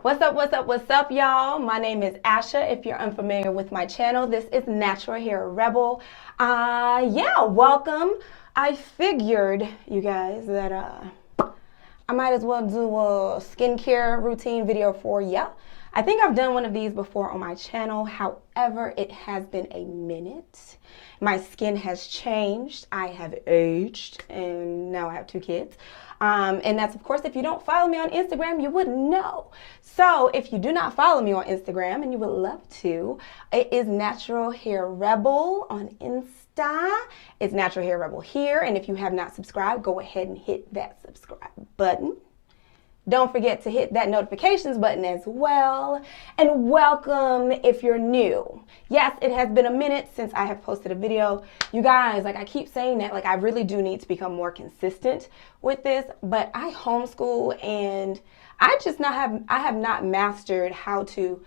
What's up, y'all? My name is Asha. If you're unfamiliar with my channel, this is Natural Hair Rebel. Welcome. I figured, you guys, that I might as well do a skincare routine video for ya. I think I've done one of these before on my channel. However, it has been a minute. My skin has changed. I have aged, and now I have 2 kids. And that's, of course, if you don't follow me on Instagram, you wouldn't know. So if you do not follow me on Instagram and you would love to, it is Natural Hair Rebel on Insta. It's Natural Hair Rebel here. And if you have not subscribed, go ahead and hit that subscribe button. Don't forget to hit that notifications button as well. And welcome if you're new. Yes, it has been a minute since I have posted a video. You guys, like I keep saying that, like I really do need to become more consistent with this, but I homeschool and I have not mastered how to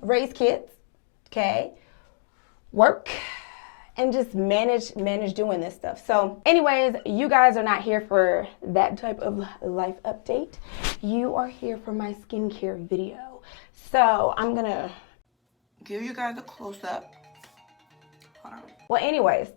raise kids, okay, work, and just manage doing this stuff. So anyways, you guys are not here for that type of life update. You are here for my skincare video. So I'm gonna give you guys a close-up. Well, anyways,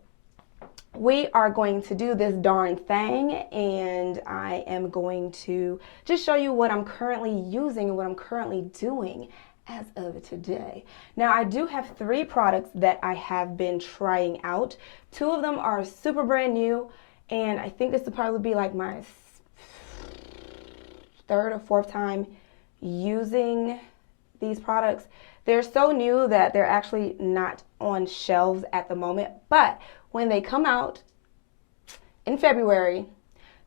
we are going to do this darn thing, and I am going to just show you what I'm currently using and what I'm currently doing as of today. Now, I do have 3 products that I have been trying out. 2 of them are super brand new, and I think this will probably be like my 3rd or 4th time using these products. They're so new that they're actually not on shelves at the moment, but when they come out in February,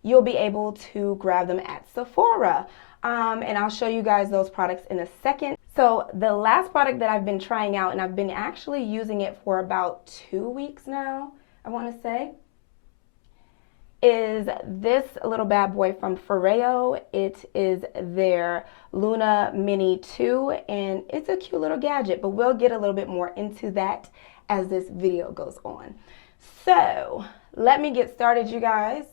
you'll be able to grab them at Sephora. And I'll show you guys those products in a second. So the last product that I've been trying out, and I've been actually using it for about 2 weeks now, I want to say, is this little bad boy from Foreo. It is their Luna Mini 2, and it's a cute little gadget, but we'll get a little bit more into that as this video goes on. So let me get started, you guys.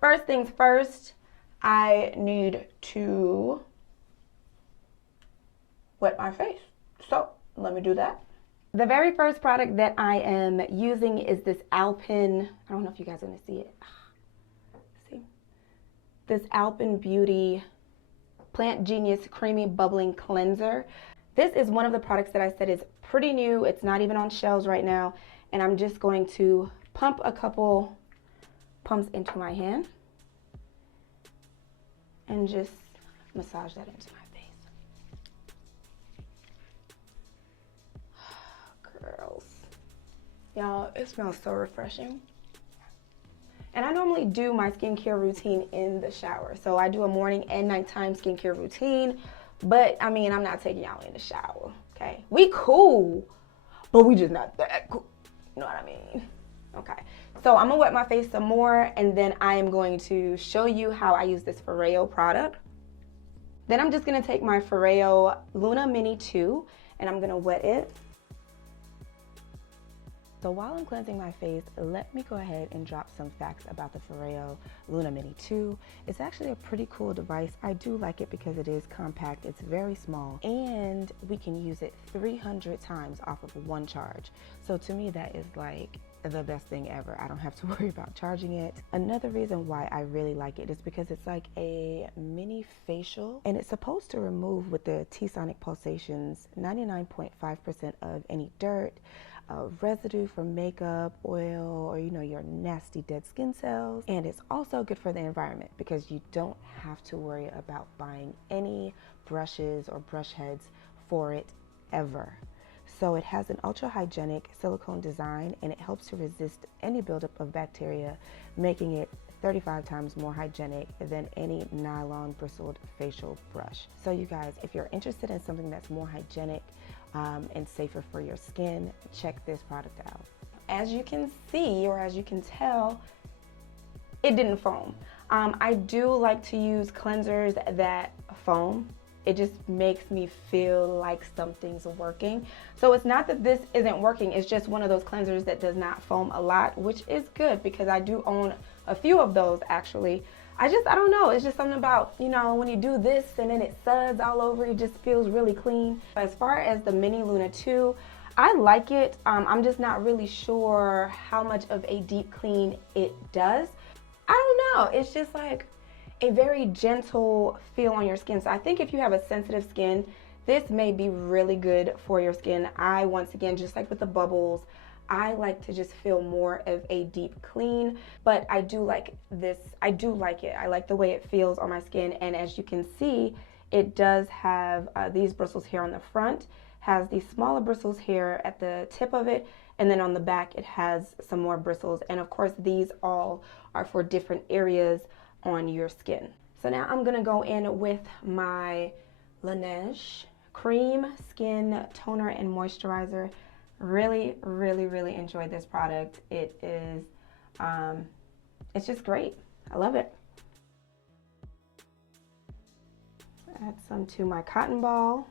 First things first, I need to wet my face. So let me do that. The very first product that I am using is this Alpyn. I don't know if you guys are going to see it. See? This Alpen Beauty PlantGenius Creamy Bubbling Cleanser. This is one of the products that I said is pretty new. It's not even on shelves right now. And I'm just going to pump a couple pumps into my hand and just massage that into my face. Girls, y'all, it smells so refreshing. And I normally do my skincare routine in the shower. So I do a morning and nighttime skincare routine, but I mean, I'm not taking y'all in the shower, okay? We cool, but we just not that cool. You know what I mean? Okay, so I'm gonna wet my face some more, and then I am going to show you how I use this Foreo product. Then I'm just gonna take my Foreo Luna Mini 2, and I'm gonna wet it. So while I'm cleansing my face, let me go ahead and drop some facts about the Foreo Luna Mini 2. It's actually a pretty cool device. I do like it because it is compact, it's very small, and we can use it 300 times off of one charge. So to me, that is like the best thing ever. I don't have to worry about charging it. Another reason why I really like it is because it's like a mini facial, and it's supposed to remove with the T-sonic pulsations 99.5% of any dirt, residue from makeup, oil, or your nasty dead skin cells. And it's also good for the environment because you don't have to worry about buying any brushes or brush heads for it ever. So it has an ultra hygienic silicone design, and it helps to resist any buildup of bacteria, making it 35 times more hygienic than any nylon bristled facial brush. So you guys, if you're interested in something that's more hygienic and safer for your skin, check this product out. As you can see, or as you can tell, it didn't foam. I do like to use cleansers that foam. It just makes me feel like something's working. So it's not that this isn't working, it's just one of those cleansers that does not foam a lot, which is good because I do own a few of those actually. I don't know. It's just something about, you know, when you do this and then it suds all over, it just feels really clean. As far as the Mini Luna 2, I like it. I'm just not really sure how much of a deep clean it does. I don't know. It's just like a very gentle feel on your skin. So I think if you have a sensitive skin, this may be really good for your skin. I, once again, just like with the bubbles, I like to just feel more of a deep clean, but I do like this. I do like it. I like the way it feels on my skin. And as you can see, it does have these bristles here on the front, has these smaller bristles here at the tip of it, and then on the back it has some more bristles. And of course, these all are for different areas on your skin. So now I'm gonna go in with my Laneige Cream Skin Toner and Moisturizer. Really, really, really enjoyed this product. It is, it's just great. I love it. Add some to my cotton ball.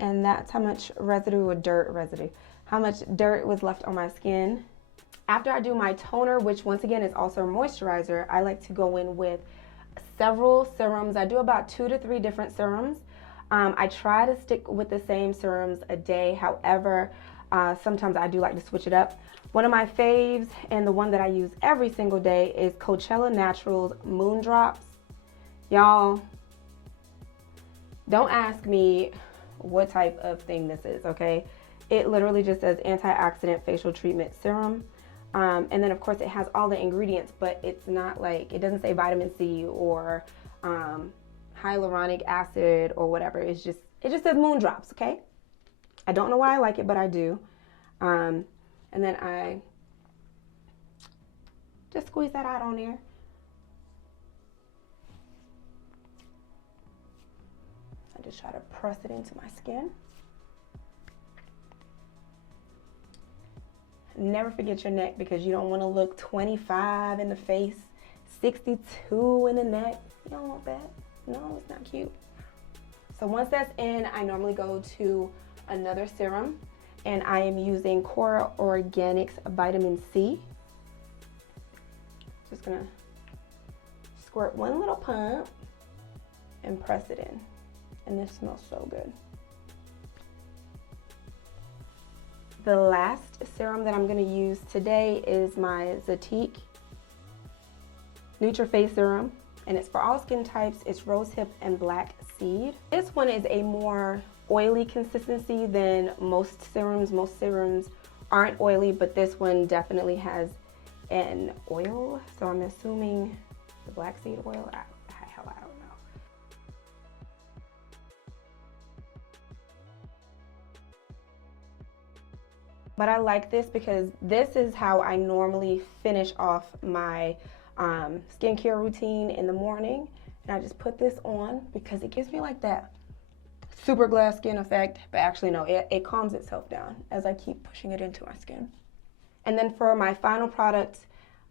And that's how much how much dirt was left on my skin. After I do my toner, which once again is also a moisturizer, I like to go in with several serums. I do about 2 to 3 different serums. I try to stick with the same serums a day. However, sometimes I do like to switch it up. One of my faves, and the one that I use every single day, is Coachella Naturals Moon Drops. Y'all, don't ask me what type of thing this is, okay? It literally just says antioxidant facial treatment serum. And then of course it has all the ingredients, but it's not like, it doesn't say vitamin C or hyaluronic acid or whatever. It just says moon drops, okay? I don't know why I like it, but I do. And then I just squeeze that out on there. I just try to press it into my skin. Never forget your neck, because you don't want to look 25 in the face, 62 in the neck. You don't want that. No, it's not cute. So once that's in, I normally go to another serum, and I am using KORA Organics Vitamin C. Just gonna squirt one little pump and press it in. And this smells so good. The last serum that I'm going to use today is my Zatik Nutri Face Serum, and it's for all skin types. It's rosehip and black seed. This one is a more oily consistency than most serums. Most serums aren't oily, but this one definitely has an oil. So I'm assuming the black seed oil. Hell, I don't know. But I like this because this is how I normally finish off my skincare routine in the morning. And I just put this on because it gives me like that super glass skin effect. But actually no, it calms itself down as I keep pushing it into my skin. And then for my final product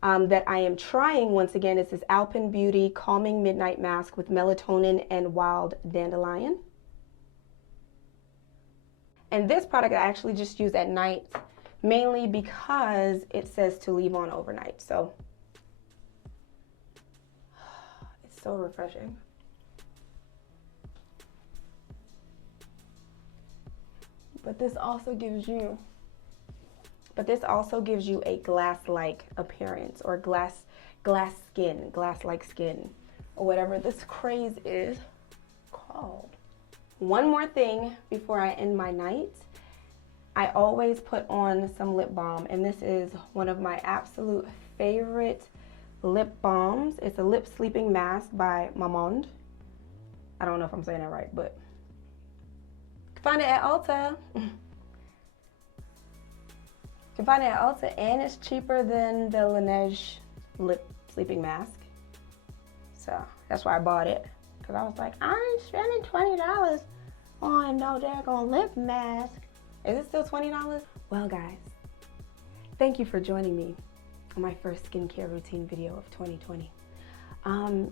that I am trying, once again, is this Alpen Beauty Calming Midnight Mask with Melatonin and Wild Dandelion. And this product I actually just use at night, mainly because it says to leave on overnight. So it's so refreshing. But this also gives you a glass-like appearance, or glass skin, glass-like skin, or whatever this craze is called. One more thing before I end my night. I always put on some lip balm, and this is one of my absolute favorite lip balms. It's a lip sleeping mask by Mamonde. I don't know if I'm saying that right, but you can find it at Ulta. You can find it at Ulta, and it's cheaper than the Lineage lip sleeping mask. So that's why I bought it. Because I was like, I ain't spending $20 on no daggone lip mask. Is it still $20? Well, guys, thank you for joining me on my first skincare routine video of 2020.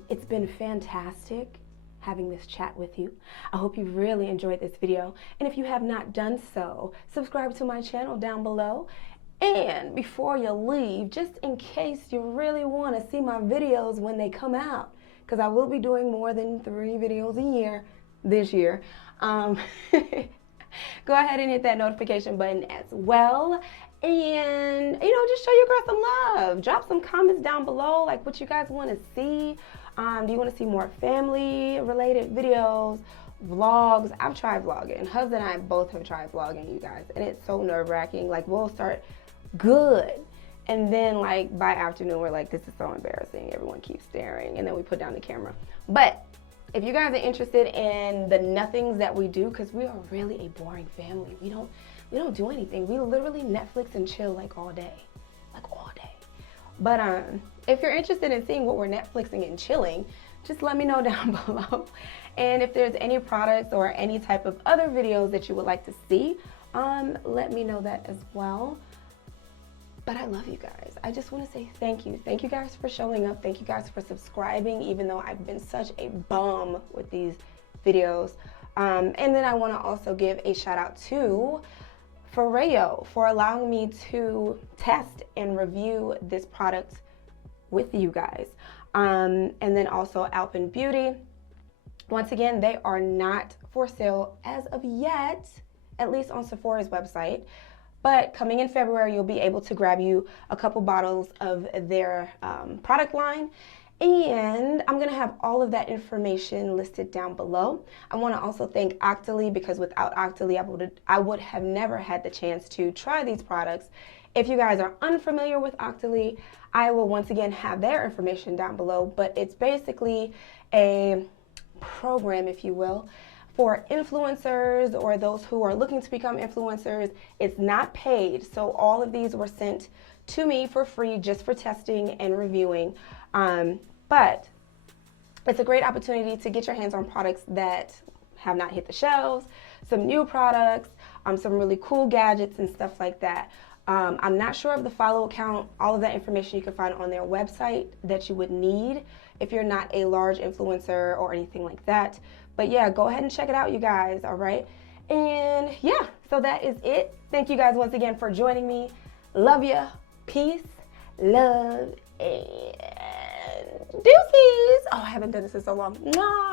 It's been fantastic having this chat with you. I hope you really enjoyed this video. And if you have not done so, subscribe to my channel down below. And before you leave, just in case you really want to see my videos when they come out, because I will be doing more than 3 videos a year this year, go ahead and hit that notification button as well. And, just show your girl some love. Drop some comments down below, like what you guys want to see. Do you want to see more family-related videos, vlogs? I've tried vlogging. Hubs and I both have tried vlogging, you guys. And it's so nerve-wracking. Like, we'll start good. And then, like, by afternoon, we're like, this is so embarrassing. Everyone keeps staring. And then we put down the camera. But if you guys are interested in the nothings that we do, because we are really a boring family. We don't do anything. We literally Netflix and chill like all day. Like all day. But if you're interested in seeing what we're Netflixing and chilling, just let me know down below. And if there's any products or any type of other videos that you would like to see, let me know that as well. But I love you guys. I just want to say thank you. Thank you guys for showing up. Thank you guys for subscribing, even though I've been such a bum with these videos. And then I want to also give a shout out to Foreo for allowing me to test and review this product with you guys. And then also Alpen Beauty. Once again, they are not for sale as of yet, at least on Sephora's website. But coming in February, you'll be able to grab you a couple bottles of their product line. And I'm going to have all of that information listed down below. I want to also thank Octoly, because without Octoly, I would have never had the chance to try these products. If you guys are unfamiliar with Octoly, I will once again have their information down below. But it's basically a program, if you will, for influencers or those who are looking to become influencers. It's not paid. So all of these were sent to me for free just for testing and reviewing. But it's a great opportunity to get your hands on products that have not hit the shelves, some new products, some really cool gadgets and stuff like that. I'm not sure of the follow account. All of that information you can find on their website that you would need if you're not a large influencer or anything like that. But yeah, go ahead and check it out, you guys, all right? And yeah, so that is it. Thank you guys once again for joining me. Love ya. Peace, love, and deuces. Oh, I haven't done this in so long. No.